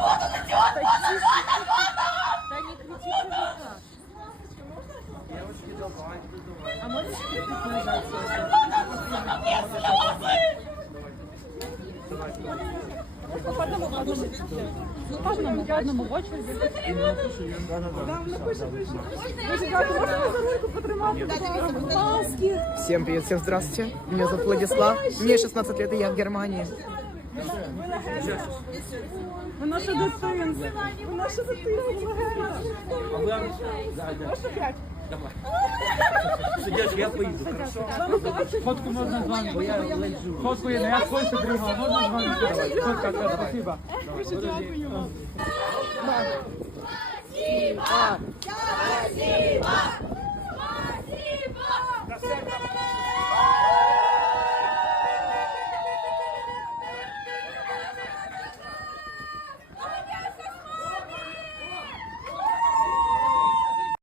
Да не кричите вы так. А можешь чуть-чуть нажать? По одному, по одному. Ну, по одному, по одному, очереди. Маски. Всем привет, всем здравствуйте. Меня зовут Владислав. Мне 16 лет, и я в Германии. Ви наша дитинка. Ви наша дитинка. Можна п'ять? Сидячи, я поїду, хорошо? Фотку можно с вами. Фотку я, я в Польше приехал, можно с вами сделать? Фотка, спасибо. Дуже дякую вам. Спасибо!